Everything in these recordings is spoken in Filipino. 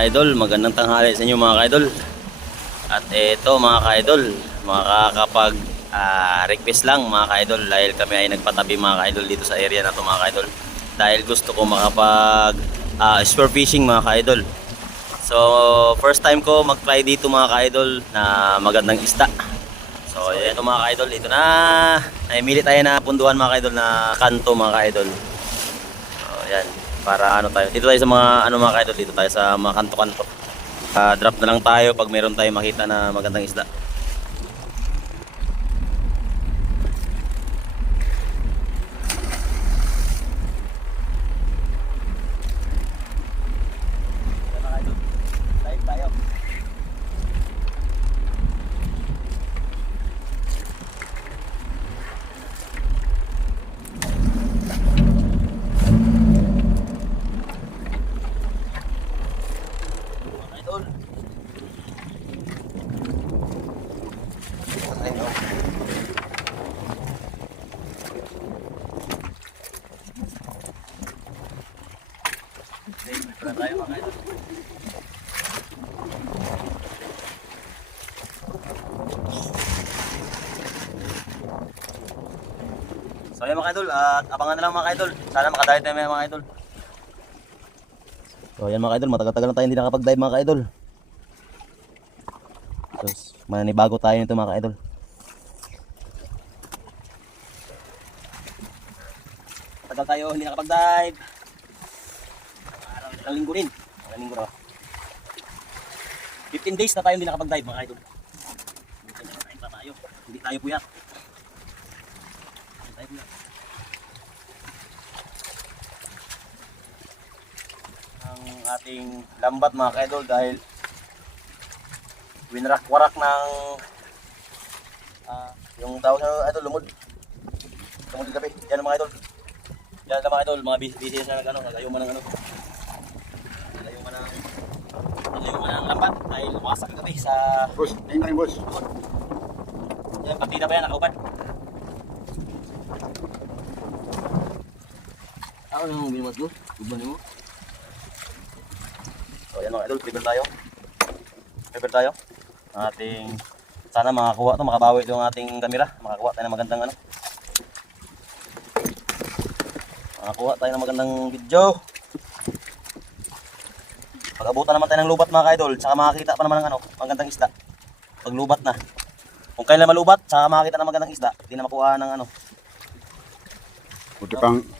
ka-idol, magandang tanghali sa inyo mga ka-idol. At eto mga ka-idol, makakapag request lang mga ka-idol dahil kami ay nagpatabi mga ka-idol dito sa area na to mga ka-idol. Dahil gusto ko makapag sport fishing mga ka-idol. So first time ko mag-try dito mga ka-idol na magandang isda. So eto mga ka-idol, dito na naimili tayo na punduhan mga ka-idol na kanto mga ka-idol. So yan, para ano tayo, dito tayo sa mga mga ka-idol, dito tayo sa mga kanto-kanto. Drop na lang tayo pag meron tayong makita na magandang isda. Live tayo. Idol. Pula tayo mga idol. So ayan mga idol, at abangan na lang mga idol. Sana makadayad tayo mga idol. So ayan mga idol, matagal-tagal na tayo hindi nakapag-dive mga idol. Tapos manibago tayo nito mga idol. Tagal tayo hindi nakapag-dive. Ilang linggo rin. Ilang linggo raw. 15 days na tayo hindi nakapag-dive mga idol. Kain pa tayo. Hindi tayo puyat. Hindi tayo puyat. Ang ating lambat mga idol dahil winrak-warak ng yung tawag na idol, lumod. Lumod din gabi. Yan mga idol. Yan mga idol, mga busy na nag-ayuma ng ano. Nalayo man ang lambat dahil wasak gabi sa Boss, ayun na rin boss. yan, partida pa yan, nakaubad. Ako na mong binumat mo, uban mo. So yan mga idol, prepare tayo. Prepare tayo. Ang ating, sana makakuha ito, makabawi ito ang ating kamera. Makakuha tayo ng magandang ano. Makakuha tayo ng magandang video. Pag-abutan naman tayo ng lubat mga ka-idol, saka makakita pa naman ng ano, magandang isda. Pag lubat na. Kung kailan malubat, saka makakita ng magandang isda, hindi na makuha ng ano.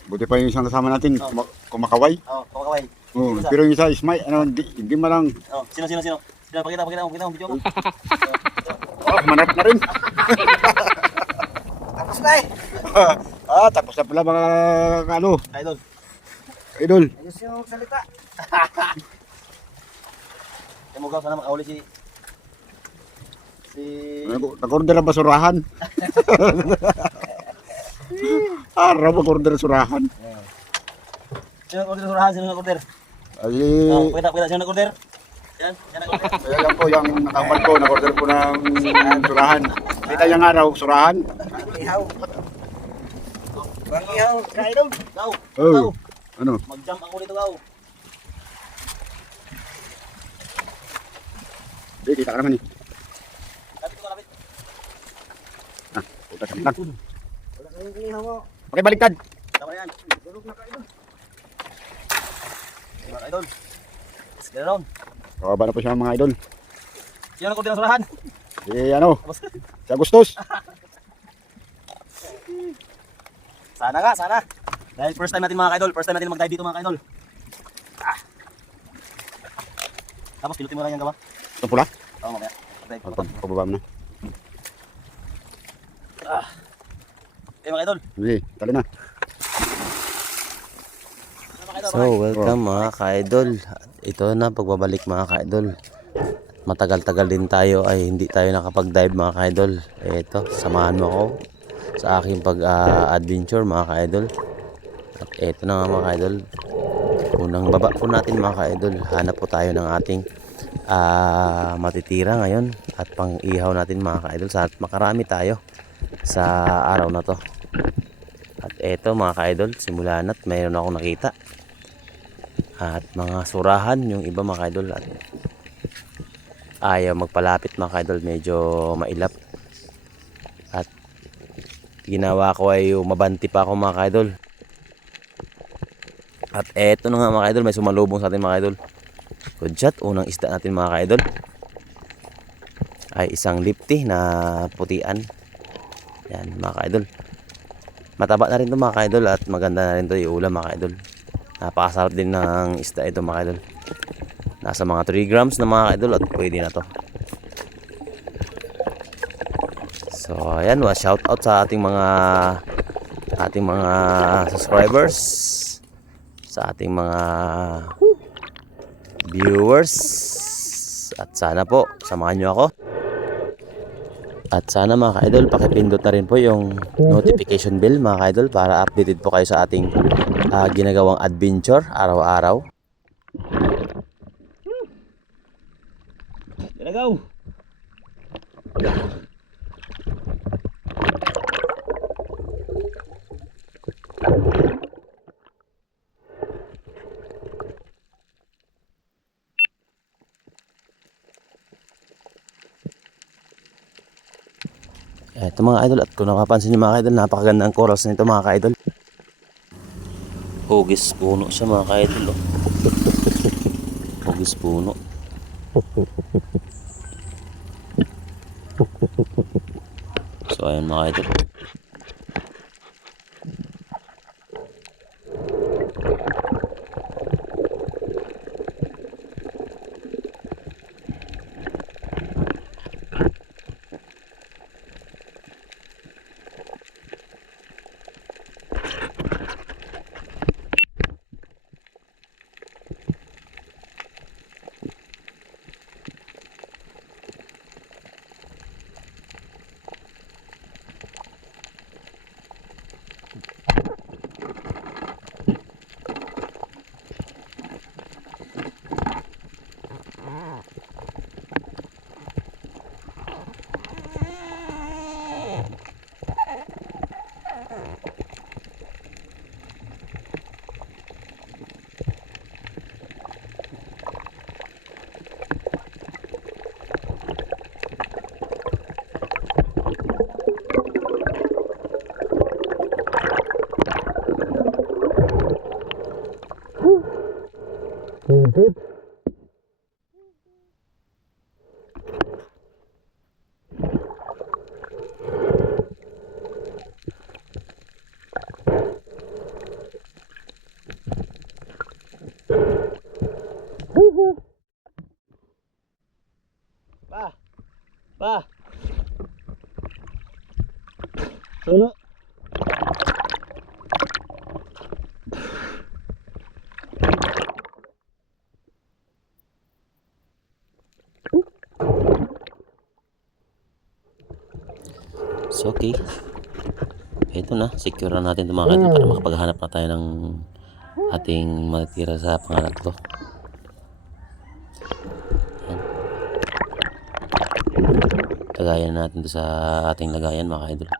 Buti pa yung isang kasama natin, kumakaway. Oo, kumakaway. Oh, pero yung isa is may, hindi malang, Oh, sino? Pakita mo video mo. manap na rin. Tapos na eh. Tapos na pala mga, ano, Idol. idol. Ayos yung salita. Yung mugaw, sana makauli si... Nag-order ang basurahan. Araw mag-order ang surahan. Sino nag-order sa surahan? Sino nag-order? Ay, Oh, pakita. Sino nag-order? Yan nag-order. kaya lang po, yung nakapal ko, nag-order po ng surahan. Kita yung araw, surahan. Ihaw. Ihaw, ka-idol. Gaw. Oh, ano? Mag-jump ako dito, gaw. Di, kita ka naman eh. Lapit ko, lapit. Puta sa lang. Wala kayong ihaw mo. Pakibaliktad. Tama yan. Tulog na ka-idol. Mga idol. Let's get around. Kawaba na po siya mga idol. Sino nag-order ng surahan? Ano? Si Agustos. Sana. Dahil first time natin mga ka-idol. First time natin mag-dive dito mga ka-idol. Tapos pilutin mo lang yung gawa. Ito pula. Oo, mamaya. Dive. Pababa mo na. Okay mga idol. Sige, tali na. So, welcome mga ka-idol. Ito na pagbabalik mga ka-idol. Matagal-tagal din tayo ay hindi tayo nakapag-dive mga ka-idol. Ito, samahan mo ako sa aking pag-adventure mga ka-idol. At ito na mga ka-idol. Unang baba po natin mga ka-idol. Hanap po tayo ng ating matitira ngayon at pang-ihaw natin mga ka-idol. Sa makarami tayo sa araw na to. At eto mga ka-idol, simula na't mayroon akong nakita At mga surahan yung iba mga kaidol, at ayaw magpalapit mga kaidol, medyo mailap. At ginawa ko ay mabanti pa ako mga kaidol. At eto na nga mga kaidol, may sumalubong sa atin mga kaidol. Good shot, unang isda natin mga kaidol ay isang lipti na putian. Yan mga kaidol, mataba na rin ito mga kaidol, at maganda na rin ito iulam mga kaidol. Napakasarap din ng isda ito mga kaidol. Nasa mga 3 grams na mga kaidol, at pwede na to. So ayan, shout out sa ating mga subscribers, sa ating mga viewers, at sana po samahan nyo ako. At sana mga kaidol, pakipindot na rin po yung notification bell mga kaidol, para updated po kayo sa ating ginagawang adventure araw-araw. Go! Eto mga idol, at kung nakapansin nyo mga idol, napakaganda ang corals nito mga ka-idol. Hugis puno siya mga ka-idol, oh. Hugis puno. So ayan mga idol. Indeed. Pa. Suno. So, okay. Ito na, secure na natin ito mga kaidol, para makapaghanap na tayo ng ating matitira sa pangalatlo. Lagayan natin ito sa ating lagayan mga kaidol.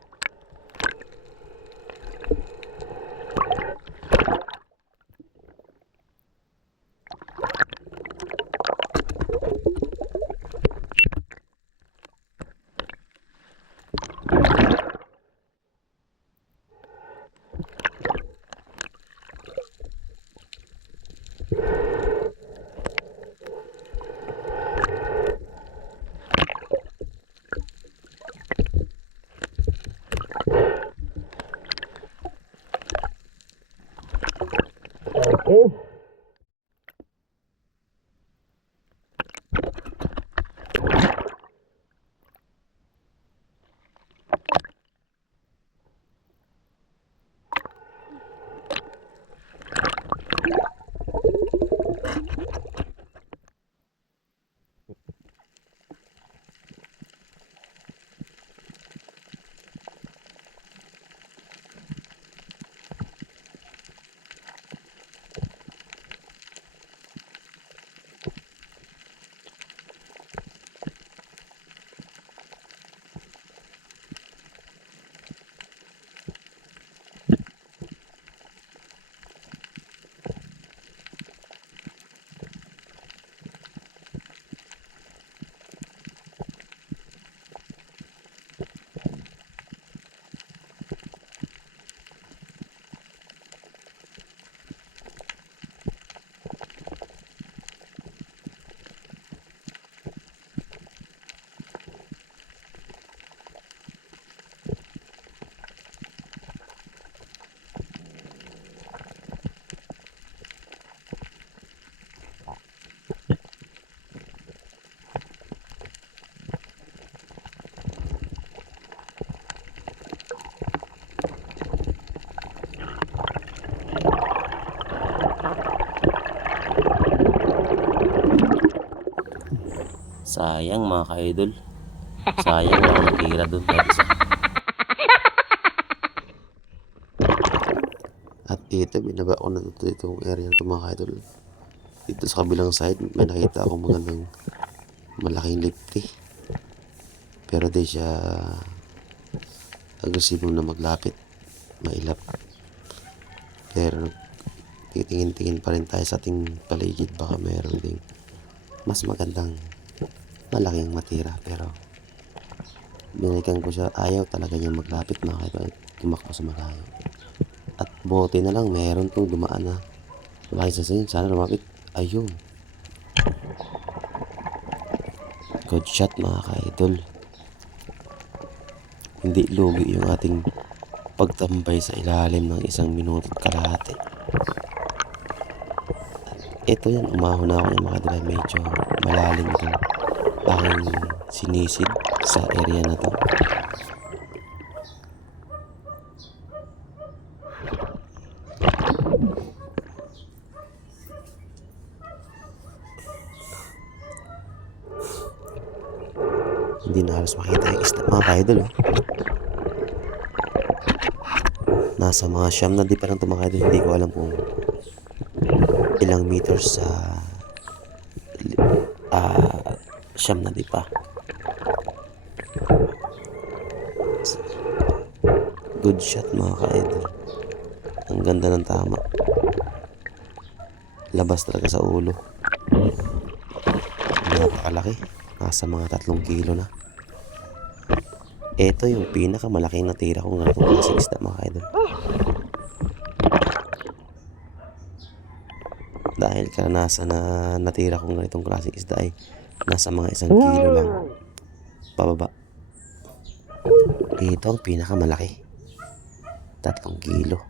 Sayang mga ka-idol. Sayang walang natira doon kahit isa. At ito, binaba ko na ito itong area na ito mga ka-idol. Dito sa kabilang side, may nakita akong magandang malaking lifty. Pero di siya agresibo na maglapit, mailap. Pero titingin-tingin pa rin tayo sa ating paligid, baka meron ding mas magandang malaking matira. Pero binalikan ko siya, ayaw talaga niya maglapit mga ka-idol. Tumakbo sa malayo. At bote na lang, meron tong dumaan na malaking sasakyan, sana lumapit. Ayun, good shot mga ka-idol. Hindi lugi yung ating pagtambay sa ilalim ng 1 minuto at kalahati. Ito yan, umahon na ako yung mga idol. Medyo malalim itong aking sinisid sa area na to. Hindi na halos makita yung isda mga ka-idol. Nasa mga siyam na di pa lang ito mga ka-idol. Hindi ko alam kung ilang meters sa siyam na di pa. Good shot mga ka-idol. Ang ganda ng tama. Labas talaga sa ulo. Napakalaki. Nasa mga 3 kilo na. Ito yung pinakamalaking natira kong ganitong klaseng isda mga idol. Dahil karanasan na natira kong ganitong klaseng isda ay nasa mga 1 kilo lang pababa. Ito ang pinakamalaki, 3 kilo.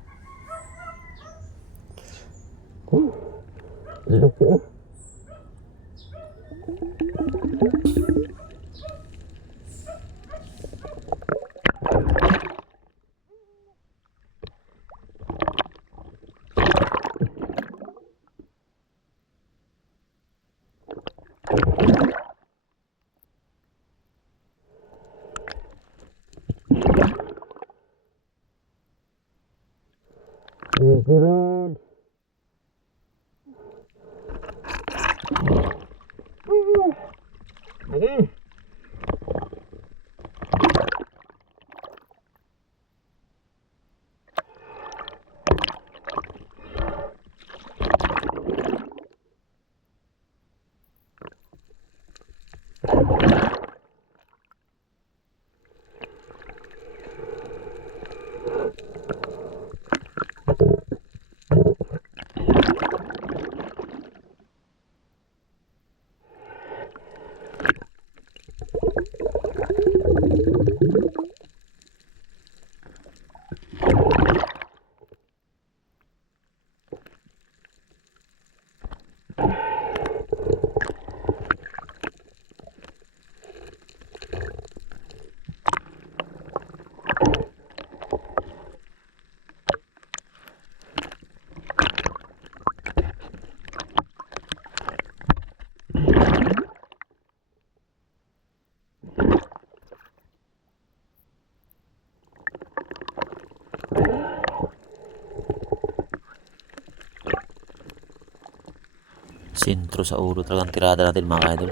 Sentro sa ulo talagang tirada natin mga idol.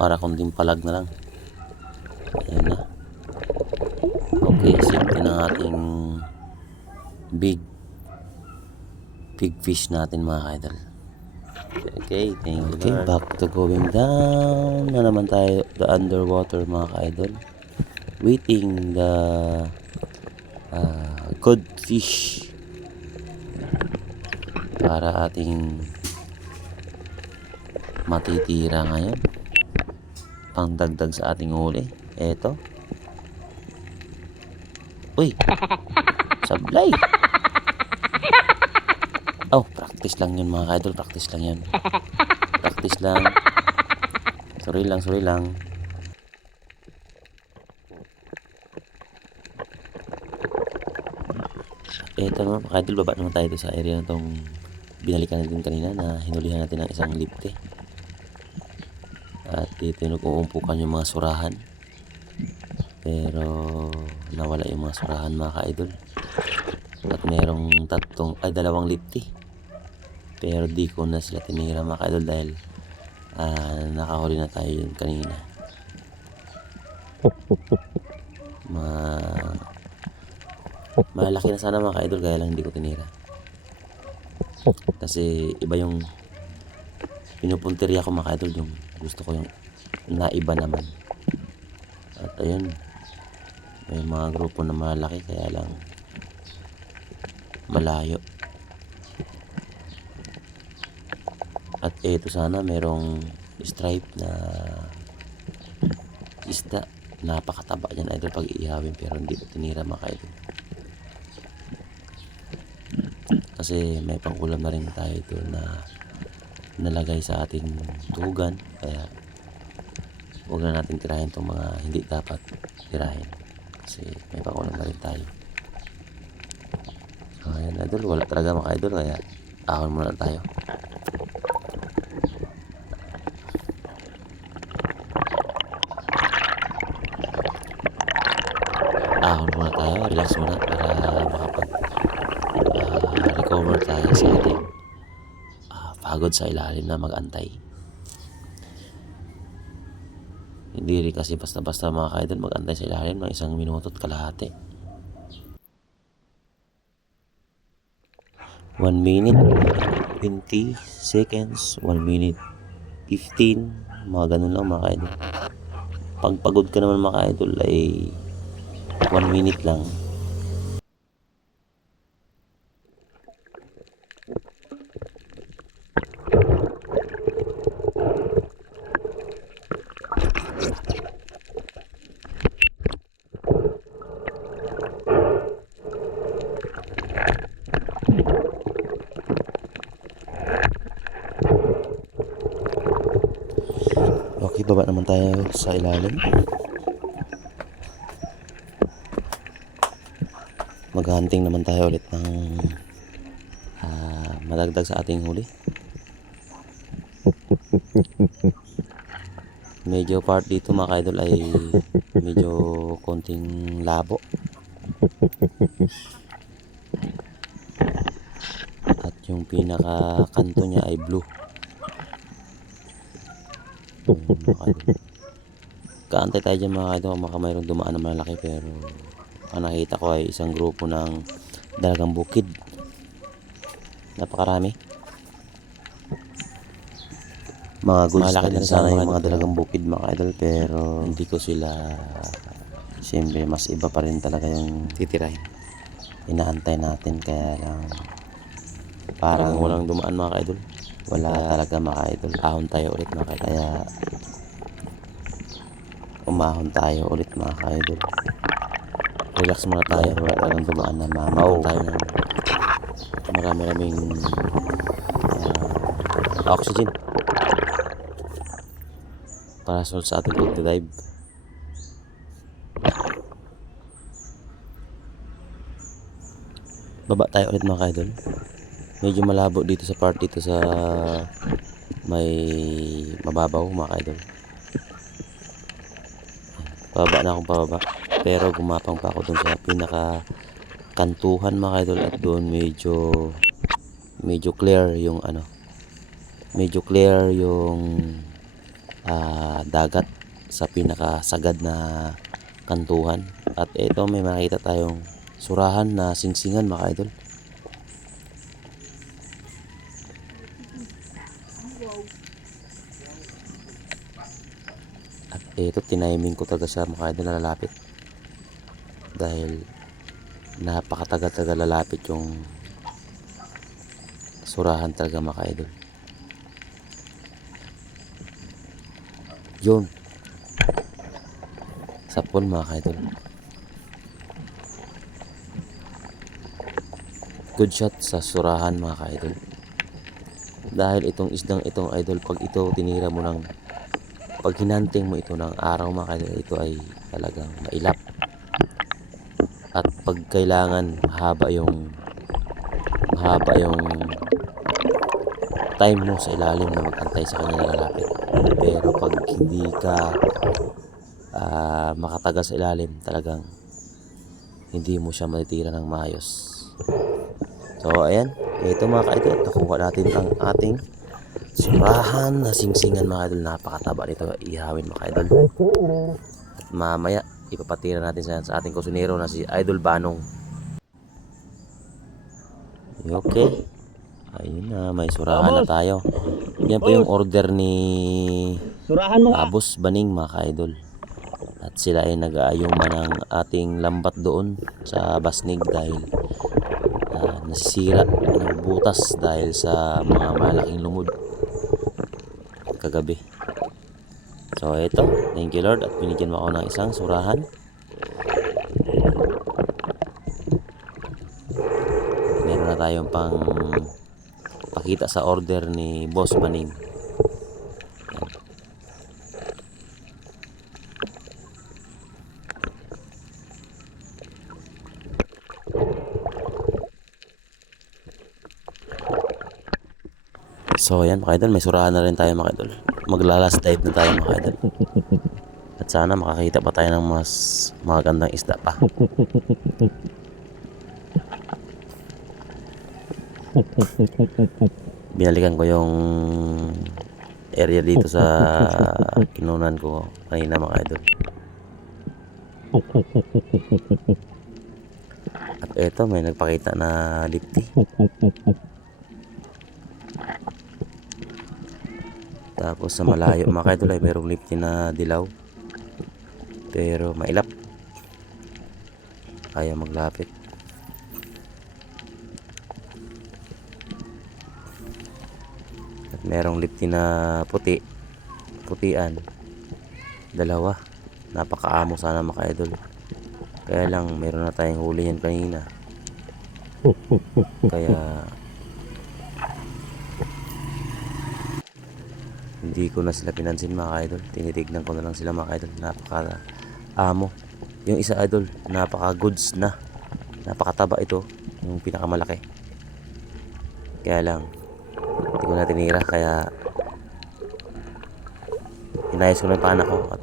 Para kunding palag na lang. Ayan na. Okay, simple ng ating big fish natin mga idol. Okay, thank you. Okay, back to going down na naman tayo the underwater mga idol. Waiting the good fish para ating matitira ngayon, pangdagdag sa ating huli. Eto, uy, sablay. Oh, practice lang yun mga idol, practice lang yun, practice lang. Sorry lang. Eto mga idol, baba naman tayo sa area na tong binalikan natin kanina na hinulihan natin ng isang lipte. dito nag-uumpukan yung mga surahan. Pero nawala yung mga surahan mga ka-idol. At merong dalawang lipti. Pero di ko na sila tinira mga ka-idol dahil nakahuli na tayo yun kanina. Malaki na sana mga ka-idol, kaya lang hindi ko tinira. Kasi iba yung pinupunteriya ko mga ka-idol, yung gusto ko yung naiba naman. At ayun, may mga grupo na malaki kaya lang malayo. At eto sana merong stripe na isda. Napakataba yan idol pag iihawin, pero hindi ko tinira mga ka-idol. Kasi may pangkulam na rin tayo doon na nalagay sa ating tugan, kaya huwag na natin tirahin itong mga hindi dapat tirahin kasi may pangkulam na rin tayo. So ayan idol, wala talaga mga idol, kaya ahon muna tayo. Ahon muna tayo, relax muna para makapag recover tayo sa ating pagod sa ilalim na mag-antay. Hindi rin kasi basta-basta mga ka-idol mag-antay sa ilalim ng 1 minuto at kalahati. 1 minute 20 seconds, 1 minute 15, mga ganun lang mga ka-idol. Pag pagod ka naman mga ka-idol ay 1 minute lang. Okay, baba naman tayo sa ilalim. Maghahunting naman tayo ulit ng madagdag sa ating huli. Medyo part dito mga ka-idol ay medyo konting labo. At yung pinaka kanto niya ay blue. Kaantay tayo dyan mga ka-idol, baka mayroong dumaan na malaki, pero ang nakita ko ay isang grupo ng dalagang bukid. Napakarami. Mga goods malaki na sana yung mga dalagang bukid mga idol, pero hindi ko sila, siyempre mas iba pa rin talaga yung titirahin. Inaantay natin, kaya lang parang walang dumaan mga idol. Wala talaga mga idol. Ahon tayo ulit mga idol. Kaya umahon tayo ulit mga idol. Relax muna tayo, wala talagang dumaan na mamaw tayo ng marami-raming oxygen para sa ating pag-dive. Baba tayo ulit mga idol. Medyo malabo dito sa part dito sa may mababaw mga idol. Pababa na akong pababa, pero gumapang pa ako dun sa pinaka kantuhan mga idol, at doon medyo clear yung medyo clear yung dagat sa pinaka sagad na kantuhan. At ito may makita tayong surahan na singsingan mga idol. At ito tiniming ko talaga siya mga idol na lalapit, dahil napakatagal-tagal lalapit yung surahan talaga mga idol. Yun, sapon mga idol. Good shot sa surahan mga idol, dahil itong isdang itong idol, pag ito tinira mo ng, pag hinanting mo ito ng araw mga idol, ito ay talagang mailap. At pag kailangan mahaba yung time mo sa ilalim na mag-antay sa kanya na lalapit. Pero pag hindi ka makatagal sa ilalim, talagang hindi mo siya matitira ng maayos. So ayan, ito mga ka-idol, nakuha natin ang ating surahan na singsingan mga idol. Napakataba nito, ihawin mga idol. At mamaya ipapatira natin sa ating kusinero na si Idol Banong. Okay, ayun na, may surahan na tayo. Yan po yung order ni Boss Baning mga ka-idol. At sila ay nag-aayuma ng ating lambat doon sa Basnig dahil nasisira, nabubutas dahil sa mga malaking lumod kagabi. So ito, thank you Lord, at binigyan mo ako ng isang surahan. Meron na tayong pang pakita sa order ni Boss Baning. So ayan mga idol, may surahan na rin tayo mga idol. Maglalas dive na tayo mga idol. At sana makakita pa tayo ng mas magandang isda pa. Binalikan ko yung area dito sa kinunan ko kanina mga idol. At eto, may nagpakita na lipti. Tapos sa malayo mga idol ay mayroong lipti na dilaw. Pero mailap. Ayaw maglapit. At mayroong lipti na puti. Putian. Dalawa. Napakaamo sana mga idol. Kaya lang mayroon na tayong huli yan kanina. Kaya hindi ko na sila pinansin mga idol. Tinitignan ko na lang sila mga idol. Napaka amo. Yung isa idol, napaka goods na. Napakataba ito, yung pinakamalaki. Kaya lang hindi ko na tinira, kaya inayos ko na yung panak ko at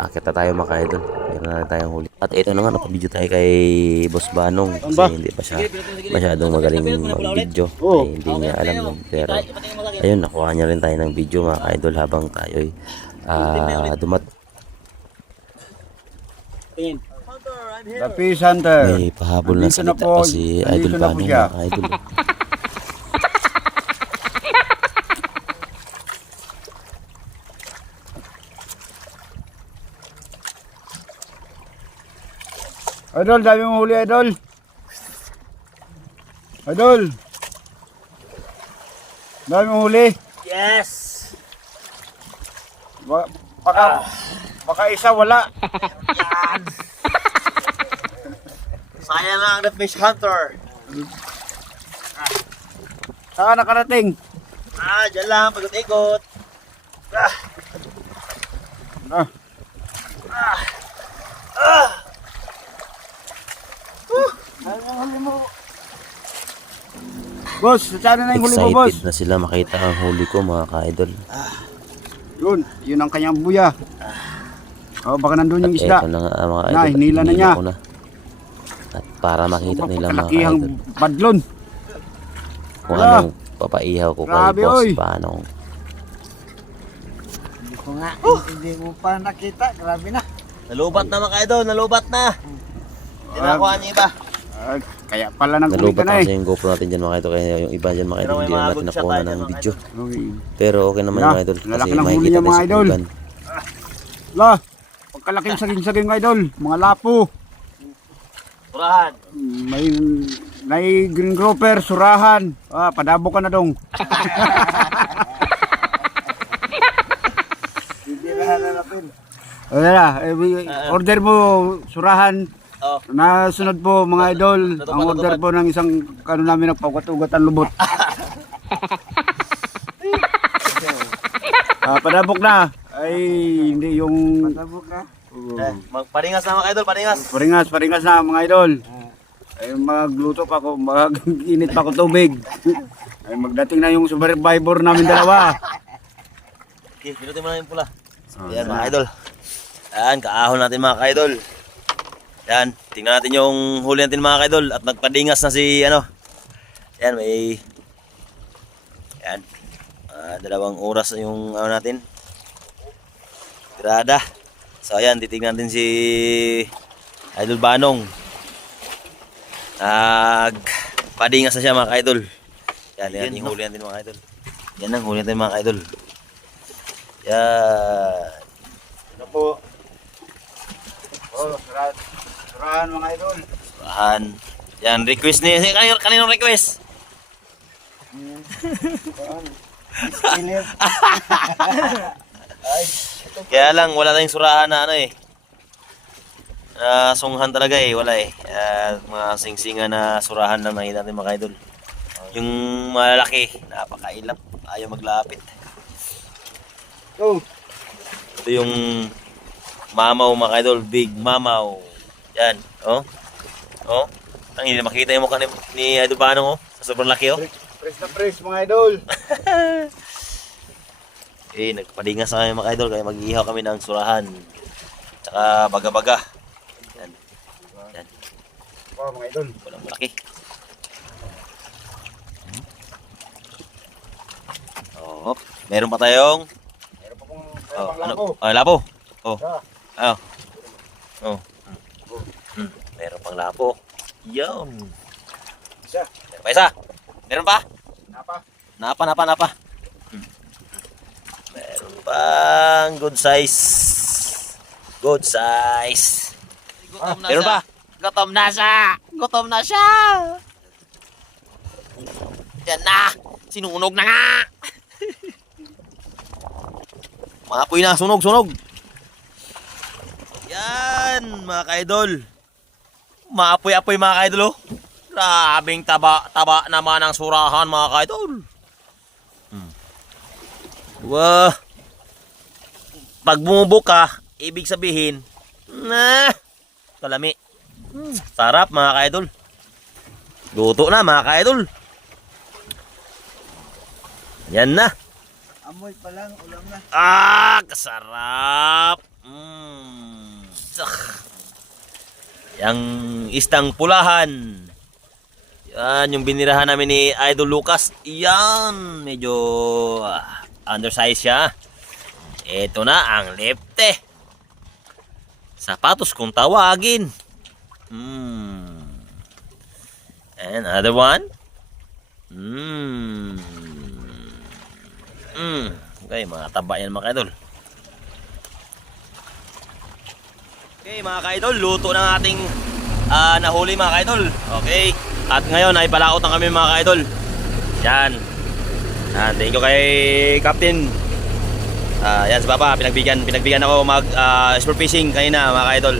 akit na tayo mga idol. Meron na rin tayong huli. At ito na nga, napabidyo tayo kay Boss Banong kasi hindi pa siya masyadong magaling mag-video. Hindi niya alam yun. Pero ayun, nakuha niya rin tayo ng video mga idol habang tayo ay The Fish Hunter. may pahabol na Nandito na salita po- pa si nandito Idol na po Banong siya. mga idol. Idol, dami mong huli, Idol. Idol. Dami mong huli. Yes! Baka isa wala. Sayang lang the Fish Hunter. Saan nakarating? Dyan lang, pag-ikot. Ah. Boss, saan na yung huli mo, boss? Excited na sila makita ang huli ko mga ka-idol. Yun ang kanyang buya. Oh, baka nandun yung At isda. eto na nga mga Na, idol, hinila na niya. ko na. At para makita nila mga Kalakihang idol badlon. kung Wala. anong papaihaw ko kay Grabe, Boss oy. Banong. Hindi ko nga, hindi mo pa nakita, grabe na. Nalubat na mga idol, nalubat na. Tinakuha niya iba. Kaya pala nang huli Nalubat ka na na eh. kasi yung GoPro natin dyan mga idol. Kaya yung iba dyan mga idol Pero may hindi na mga natin good shot nakuha tayo ng dyan, mga video. Okay. Pero okay naman Wala. mga idol. Kasi Lalaki ng huli makikita niya, tayo mga sa idol. tugan. La, pagkalaking saging-saging idol, mga lapo. Turahan. May green grouper, surahan. Padabo ka na dong. Hindi na hanapin. Wala na, order mo surahan. Oh. Nasunod po mga idol, ang order po ng isang kano namin nagpaugat-ugat ang lubot. Padabok na. Ay, hindi yung Matabok na. Magparingas na mga idol, paringas. paringas na mga idol. Ay, magluto pa ako, mag-init pa ako tubig. Ay, magdating na yung survivor namin dalawa. Okay, pinutin mo na yung pula. So, yan mga idol. Yan, kaahon natin mga idol. Yan, tingnan natin yung huli natin mga idol. At nagpadingas na si ano. Yan, may... Yan. 2 oras yung ano natin. Tirada. So ayan, titignan natin si Idol Banong. Nagpadingas na siya mga idol. Yan yung huli natin mga idol. Yan ang huli natin mga idol. Yan. Ano po? Oh, surahan mga idol. Surahan. Yan, request ni... Kaninong request? Skillet. Kaya lang, wala tayong surahan na ano eh. Sunghan talaga eh, wala eh. Mga singsingan na surahan lang nakita natin mga idol. Yung malalaki, napakailap. Ayaw maglapit. Go! Ito yung mamaw mga idol, big mamaw. Yan, oh. Oh. Ang hindi makita yung mukha ni Idol Banong oh. Sa sobrang laki oh. Press na press mga idol. Nagpadingas na kami mga idol kaya mag-ihaw kami ng surahan. Tsaka baga-baga. Yan. Yan. Wow mga idol. Walang malaki. Oh, meron pa tayong Meron pa pong oh, pang lako. lapo. Oh. Ah. Oh. Oh. Meron pang lapo. Yan. Isa. Meron pa isa. Meron pa? Napa. Napa. Meron pang good size. Good size. Meron pa? Gutom na siya! Gutom na siya! Yan na! Sinunog na nga! Maapoy na, sunog. Yan, mga kaidol. Maapoy-apoy mga kaidol, oh. Grabing taba naman ang surahan, mga kaidol. Wah. Pag bumubok ka, ibig sabihin, kalami. Sarap, mga kaidol. Luto na, mga kaidol. Yan na. Amoy pa lang, ulam na. Kasarap. Yang istang pulahan. Yan, yung binirahan namin ni Idol Lucas. Yan, medyo undersize siya. Ito na ang lefte. Sapatos kung tawagin. And another one. Okay, mga taba yan mga kaidol. Okay mga kaidol, luto ng ating nahuli mga kaidol. Okay, at ngayon ay palaot na kami mga kaidol. Yan. Thank you kay Captain. Yan si Papa, pinagbigyan ako mag sport fishing kanina mga kaidol.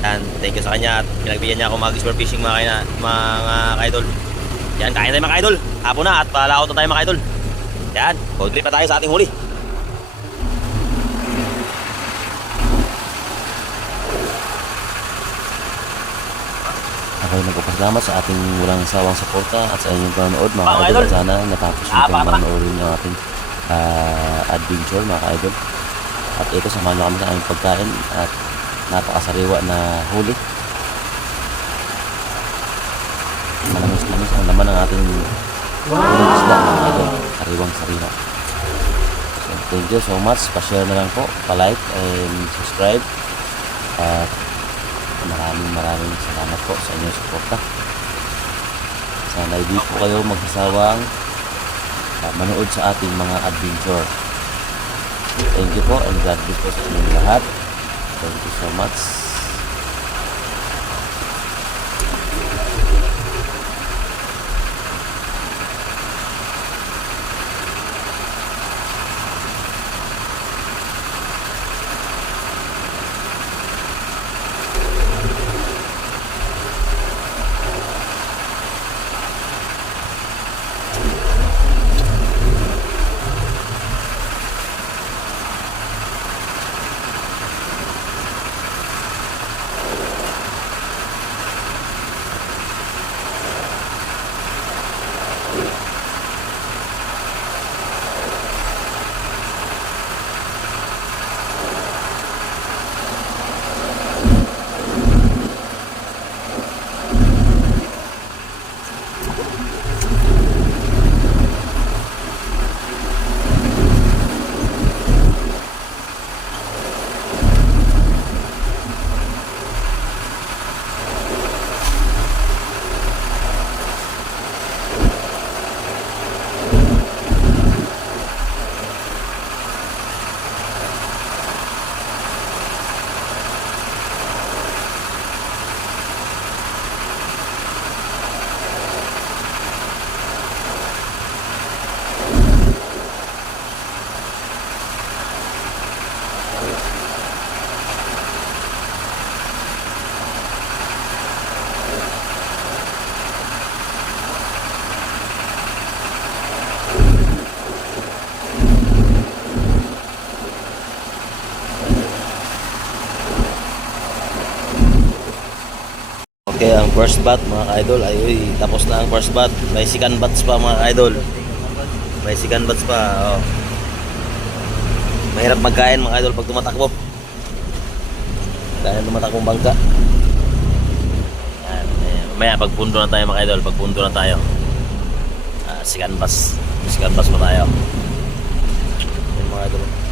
Yan, thank you sa kanya at pinagbigyan niya ako mag sport fishing mga kaidol. Yan, kain tayo mga kaidol. Hapon na at palaot na tayo mga kaidol. Yan, road trip na tayo sa ating huli. Ako'y nagpapasalamat sa ating walang sawang suporta at sa inyong panonood mga Mga idol. idol. Sana natapos nyo kayong panoorin ang ating adventure mga idol. At ito, samahan nyo kami sa aming pagkain at napakasariwa na huli. Malamis-lamis ang laman ng ating huling isda mga idol. Sariwang sariwa. So, thank you so much. Pa-share na lang po, pa-like and subscribe. At maraming salamat po sa inyong suporta. Sana hindi po kayo magsasawang manood sa ating mga adventure. Thank you po and God bless po sa inyong lahat. Thank you so much. Okay, ang first bat mga ka-idol ay uy, tapos na ang first bat. May second bats pa mga ka-idol. May second bats pa. Oh. Mahirap magkain mga ka-idol pag tumatakbo. Dahil tumatakbong bangka. Yan, mamaya pagpundo na tayo mga ka-idol, pagpundo na tayo. Second bats pa tayo. Yan mga ka-idol.